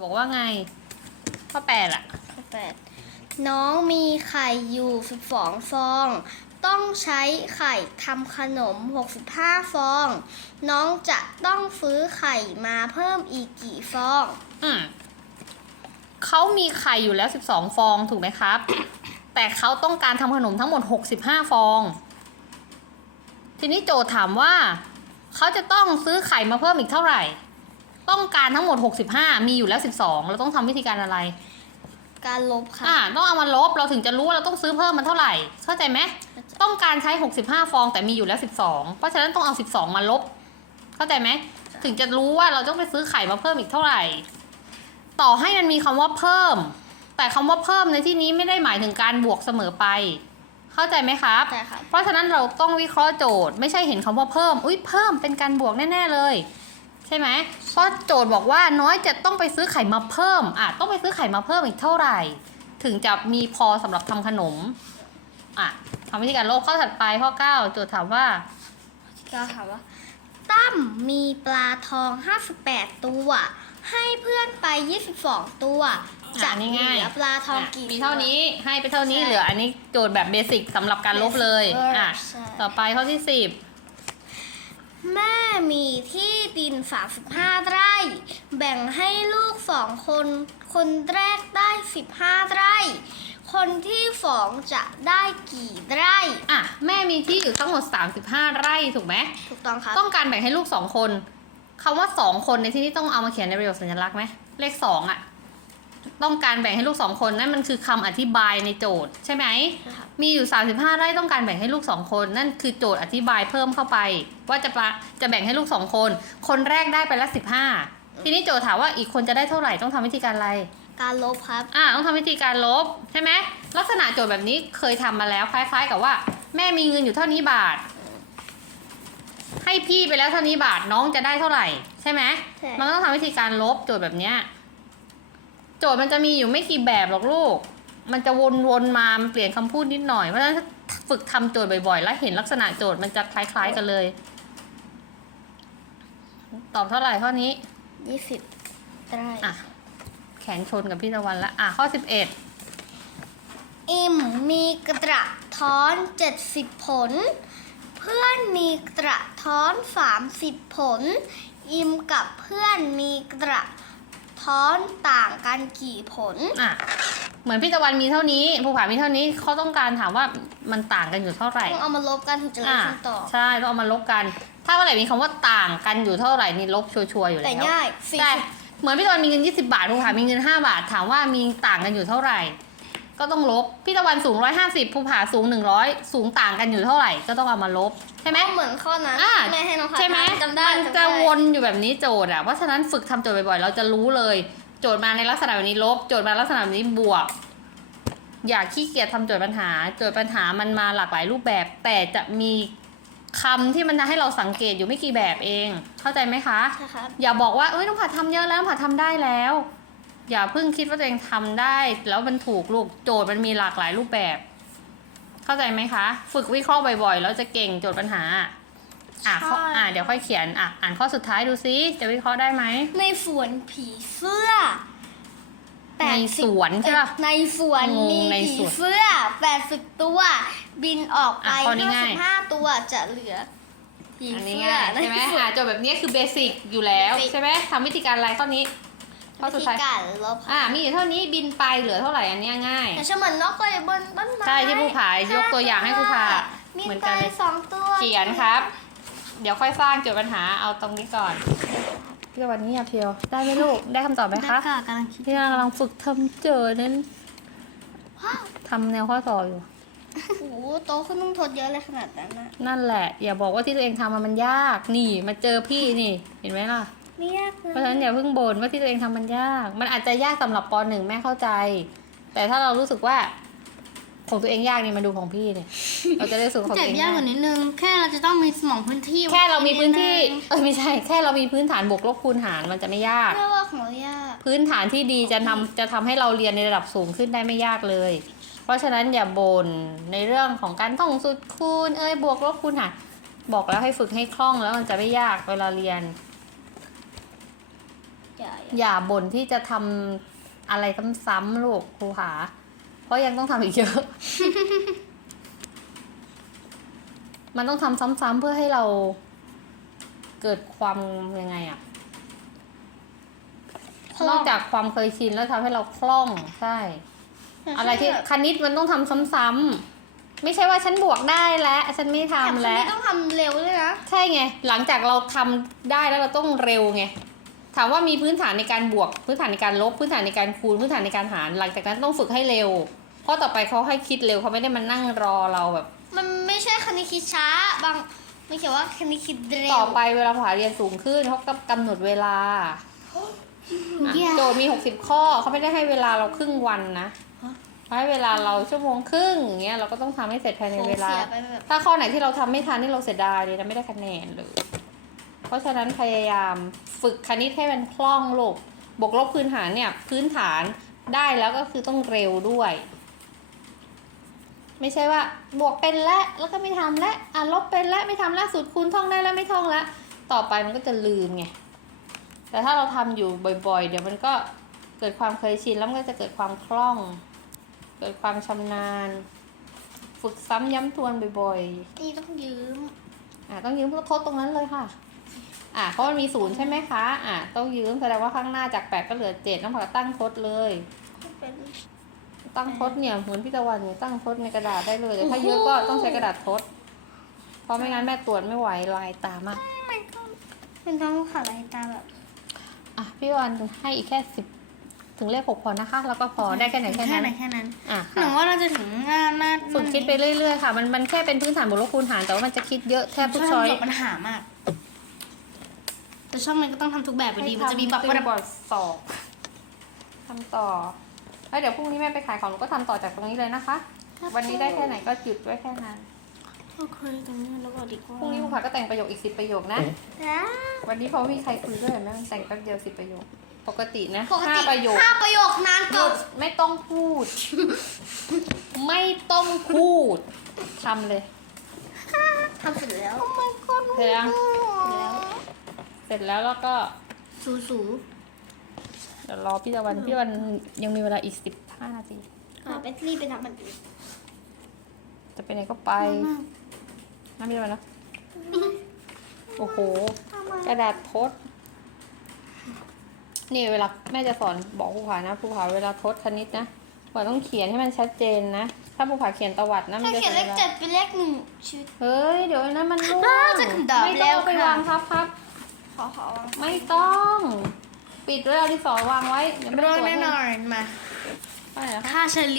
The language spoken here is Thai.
บอกว่าไง ข้อแปดอะข้อแปดน้องมีไข่อยู่12ฟอง ต้องใช้ไข่ทำขนม 65 ฟอง น้องจะต้องซื้อไข่มาเพิ่มอีกกี่ฟอง อืมเขามีไข่อยู่แล้วสิบสองฟองถูกไหมครับ แต่เขาต้องการทำขนมทั้งหมดหกสิบห้าฟอง ทีนี้โจทย์ถามว่า เขาจะต้องซื้อไข่มาเพิ่มอีกเท่าไหร่ ต้องการทั้งหมดหกสิบห้ามีอยู่แล้วสิบสองเราต้องทำวิธีการอะไร การลบค่ะ อ่า ต้องเอามาลบ เราถึงจะรู้ว่าเราต้องซื้อเพิ่มมันเท่าไหร่ เข้าใจไหม ต้องการใช้ 65 ฟองแต่มีอยู่แล้ว 12 เพราะฉะนั้นต้องเอา 12 มาลบ เข้าใจไหม ถึงจะรู้ว่าเราต้องไปซื้อไข่มาเพิ่มอีกเท่าไหร่ ต่อให้มันมีคำว่าเพิ่ม แต่คำว่าเพิ่มในที่นี้ไม่ได้หมายถึงการบวกเสมอไป เข้าใจไหมครับ ใช่ครับ เพราะฉะนั้นเราต้องวิเคราะห์โจทย์ ไม่ใช่เห็นคำว่าเพิ่ม อุ้ยเพิ่มเป็นการบวกแน่ ๆ เลย ใช่ไหมเพราะโจทย์บอกว่าน้อยจะต้องไปซื้อไข่มาเพิ่มอะต้องไปซื้อไข่มาเพิ่มอีกเท่าไหร่ ถึงจะมีพอสำหรับทำขนมอะทำวิธีการลบข้อถัดไปข้อ9โจทย์ถามว่าก็ถามว่า ตั้มมีปลาทอง 58 ตัว ให้เพื่อนไป 22 ตัวจะอะนี่เหง่ายลือปลาทองอะกี่มีเท่านี้ให้ไปเท่านี้ใช่เหลืออันนี้โจทย์แบบเบสิกสำหรับการลบเลยอะใช่ต่อไปข้อที่ แม่มีที่ดิน 35 ไร่ แบ่งให้ลูกสองคน คนแรกได้ 15 ไร่ คนที่สองจะได้กี่ไร่10อะแม่มีที่อยู่ทั้งหมด 35 ไร่ถูกไหม ถูกต้องครับ ต้องการแบ่งให้ลูกสองคนคำว่าสองคนในที่นี้ต้องเอามาเขียนในประโยคสัญลักษณ์ไหมเลขสองอะ ต้องการแบ่งให้ลูกสองคนนั่นมันคือคำอธิบายในโจทย์ใช่ไหมครับมีอยู่ 35 ไร่ต้องการแบ่งให้ลูกสองคน นั่นคือโจทย์อธิบายเพิ่มเข้าไป ว่าจะปะจะแบ่งให้ลูกสองคน คนแรกได้ไปละ 15 ทีนี้โจทย์ถามว่าอีกคนจะได้เท่าไหร่ต้องทำวิธีการอะไร การลบครับ อ่าต้องทำวิธีการลบใช่ไหมลักษณะโจทย์แบบนี้เคยทำมาแล้วคล้าย ๆ กับว่า แม่มีเงินอยู่เท่านี้บาท ให้พี่ไปแล้วเท่านี้บาทน้องจะได้เท่าไหร่ ใช่ไหมใช่มันก็ต้องทำวิธีการลบโจทย์แบบเนี้ย โจทย์มันจะมีอยู่ไม่กี่แบบหรอกลูก มันจะวนๆมามันเปลี่ยนคำพูดนิดหน่อย เพราะฉะนั้นถ้าฝึกทำโจทย์บ่อยๆ แล้วเห็นลักษณะโจทย์มันจะคล้ายๆกันเลย ตอบเท่าไหร่ข้อนี้20ไร่อะแขนชนกับพี่ตะวันละอะข้อสิบเอ็ดอิมมีกระท้อน70ผล เพื่อนมีกระท้อน30ผล อิมกับเพื่อนมีกระท้ อนต่างกันกี่ผล อะเหมือนพี่ตะวันมีเท่านี้ภูผามีเท่านี้เขาต้องการถามว่ามันต่างกันอยู่เท่าไหร่ต้องเอามาลบกันถึงจะรู้อะคำตอบใช่ต้องเอามาลบกัน ถ้าเมื่อไหร่มีคำว่าต่างกันอยู่เท่าไหร่นี่ลบชัวร์ๆอยู่แล้วแต่ง่ายใช่40เหมือนพี่ตะวันมีเงิน 20 บาทภูผามีเงิน 5 บาท ถามว่ามีต่างกันอยู่เท่าไหร่ ก็ต้องลบ พี่ตะวันสูง150ภูผาสูง100สูงต่างกันอยู่เท่าไหร่ก็ต้องเอามาลบใช่ไหม เหมือนข้อนั้นอะแม่ให้น้องพัดใช่ไหมจำได้มันจำจะได้วนอยู่แบบนี้โจทย์อะ เพราะฉะนั้นฝึกทำโจทย์บ่อยๆ เราจะรู้เลย โจทย์มาในลักษณะแบบนี้ลบ โจทย์มาลักษณะแบบนี้บวก อย่าขี้เกียจทำโจทย์ปัญหา โจทย์ปัญหามันมาหลากหลายรูปแบบ แต่จะมีคำที่มันจะให้เราสังเกตอยู่ไม่กี่แบบเอง เข้าใจไหมคะ ใช่ครับอย่าบอกว่าเอ้ยน้องผัดทำเยอะแล้วน้องผัดทำได้แล้ว อย่าเพิ่งคิดว่าตัวเองทำได้ แล้วมันถูกลูกโจทย์มันมีหลากหลายรูปแบบ เข้าใจไหมคะ ฝึกวิเคราะห์บ่อยๆแล้วจะเก่งโจทย์ปัญหา อะข้อใช่อะเดี๋ยวค่อยเขียนอะอ่านข้อสุดท้ายดูซิจะวิเคราะห์ได้ไหมในสวนผีเสื้อในสวนใช่ปะในสวนงงมีในผีสวนเสื้อ80ตัว บินออกไปอะข้อนี้ง่าย55ตัวจะเหลือผีอันนี้เสื้อง่ายในใช่ไหมสวนอะโจทย์แบบนี้คือเบสิกอยู่แล้ว Basic ใช่ไหมทำวิธีการอะไรข้อนี้ ข้อวิสุดธีท้ายการลบอะมีอยู่เท่านี้บินไปเหลือเท่าไหร่อันเนี้ยง่าย แต่เฉมือนนกเลยบนต้นไม้ใช่ที่ภูผายกตัวอย่างให้ภูผามีเหมือนไก่กันเลย สองตัวเขียนครับ เดี๋ยวค่อยสร้างโจทย์ปัญหาเอาตรงนี้ก่อนพี่วันนี้อย่าเพียวได้ไหมลูกได้คำตอบไหมได้คะค่ะกำลังคิดพี่นางกำลังฝึกทำโจทย์นั้นว้าวทำแนวข้อสอบอยู่ โอ้โหโตขึ้นต้องทดเยอะเลยขนาดนั้นนะนั่นแหละ อย่าบอกว่าที่ตัวเองทำมันมันยาก นี่ มาเจอพี่นี่ เห็นไหมล่ะ ไม่ยากเลเพราะฉะนั้นอย่าเพิ่งบ่นว่าที่ตัวเองทำมันยาก มันอาจจะยากสำหรับปหนึ่งแม่เข้าใจ แต่ถ้าเรารู้สึกว่า ของตัวเองยากนี่มาดูของพี่เนี่ย เราจะได้รู้สึกของเจ็ตัวบเองยากยากกว่านิดนึง แค่เราจะต้องมีสมองพื้นที่แค่เรามีพื้นที่ เออไม่ใช่ แค่เรามีพื้นฐานบวกลบคูณหารมันจะไม่ยาก เรียกว่าของเรายาก พื้นฐานที่ดีจะทำจะทำให้เราเรียนในระดับสูงขึ้นได้ไม่ยากเลย เพราะฉะนั้นอย่าบ่นในเรื่องของการท่องสุดคูณเอ้ยบวกลบคูณหารบอกแล้วให้ฝึกให้คล่องแล้วมันจะไม่ยากเวลาเรียน อย่าอย่าบ่นที่จะทำอะไรซ้ำๆลูกครูหา เพราะยังต้องทำอีกเยอะ มันต้องทำซ้ำๆเพื่อให้เราเกิดความยังไงอะนอกจากความเคยชินแล้วทำให้เราคล่องใช่ อะไรที่คณิตมันต้องทำซ้ำๆไม่ใช่ว่าฉันบวกได้แล้วฉันไม่แถมทำคนแล้วนี้ต้องทำเร็วด้วยนะ ใช่ไง หลังจากเราทำได้แล้วเราต้องเร็วไง ถามว่ามีพื้นฐานในการบวก พื้นฐานในการลบ พื้นฐานในการคูณ พื้นฐานในการหาร หลังจากนั้นต้องฝึกให้เร็ว เพราะต่อไปเขาให้คิดเร็วเขาไม่ได้มานั่งรอเราแบบ มันไม่ใช่คณิตคิดช้า บางไม่เขียนว่าคณิตคิดเร็ว ต่อไปเวลาผาเรียนสูงขึ้นเขาก็กำหนดเวลาอะอย่าโจทย์มี 60 ข้อเขาไม่ได้ให้เวลาเราครึ่งวันนะเขาให้เวลาเราชั่วโมงครึ่งอย่างเงี้ยเราก็ต้องทำให้เสร็จภายในเวลา สียไปแบบถ้าข้อไหนที่เราทำไม่ทันนี่เราเสียดายเลยนะไม่ได้คะแนนเลย เพราะฉะนั้นพยายามฝึกคณิตให้มันคล่องลูกบวกลบพื้นฐานเนี่ยพื้นฐานได้แล้วก็คือต้องเร็วด้วย ไม่ใช่ว่าบวกเป็นแล้วแล้วก็ไม่ทำแล้วอะลบเป็นแล้วไม่ทำแล้วสูตรคูณท่องได้แล้วไม่ท่องแล้วต่อไปมันก็จะลืมไงแต่ถ้าเราทำอยู่บ่อย ๆ เดี๋ยวมันก็เกิดความเคยชินแล้วมันก็จะเกิดความคล่อง เกิดความชำนาญ ฝึกซ้ำย้ำทวนบ่อยๆนี่ต้องยืมอะต้องยืมเพื่อทดตรงนั้นเลยค่ะ อะเพราะมันมีศูนย์ใช่ไหมคะ อะต้องยืมแสดงว่าข้างหน้าจากแปดก็เหลือเจ็ดต้องผักตั้งทดเลย เป็นตั้งทดเนี่ยเหมือนพี่ตะวันเนี่ยตั้งทดในกระดาษได้เลยแต่ถ้าเยอะก็ต้องใช้กระดาษทด เพราะไม่งั้นแม่ตรวจไม่ไหวลายตามาก มันต้องมันต้องขัดลายตาแบบอะพี่วันให้อีกแค่สิบถึงเลขหกพอนะคะ แล้วก็พอได้แค่ไหนแค่แค่นั้นไหนแค่นั้นอะหนูค่ะว่าเราจะถึงหน้าหน้าฝึกคิดไปเรื่อยๆค่ะ มันมันแค่เป็นพื้นฐานบวกลบคูณหารแต่ว่ามันจะคิดเยอะแทบทุกช้อย ปัญหามาก แต่ช่องมันก็ต้องทำทุกแบบไปดี มันจะมีแบบให้ทำจนกว่าสอบทำต่อ แล้วเดี๋ยวพรุ่งนี้แม่ไปขายของหนูก็ทำต่อจากตรงนี้เลยนะคะ วันนี้ได้แค่ไหนก็หยุดไว้แค่นั้น โอเคตรงนี้แล้วก็ดีกว่าพรุ่งนี้ครูขาก็แต่งประโยคอีกสิบประโยคนะนะ วันนี้พอมีใครคุยด้วยเห็นไหมมันแต่งแป๊บเดียวสิบประโยค ปกตินะปกห้าติประโยคห้าประโยคนานหเกิยุนดไม่ต้องพูด ไม่ต้องพูดทำเลย ทำเสร็จแล้วเสร็จยัง แล้ว เสร็จแล้วแล้วก็สูสูเดี๋ยวรอพี่ตะวันพี่ตะวันยังมีเวลาอีกสิบห้านาทีอะไปรีบไปทำมันอื่นจะไปไหนก็ไปน้ำพี่ตะวันนะโอ้โห กระดาษทดนี่เวลาแม่จะสอนบอกภูผานะภูผาเวลาทดคณิตนะภูผาต้องเขียนให้มันชัดเจนนะ ถ้าภูผาเขียนตวัดนะมัถ้านจะเขียนเสีเลยขเวลาเจ็ดเป็นเลขหนึ่งชุด เฮ้ย เดี๋ยวนะมันร่วน่างจะถึงดอกไม่แล้ต้องวไปค่ะวางพับพับ ขอขอไม่ต้อง ปิดด้วยเอาที่สอวางไว้เดี๋ยวไม่รได้อตรวจแน่นอนมาให้ไปไหนนะคะค่าเฉลี่ย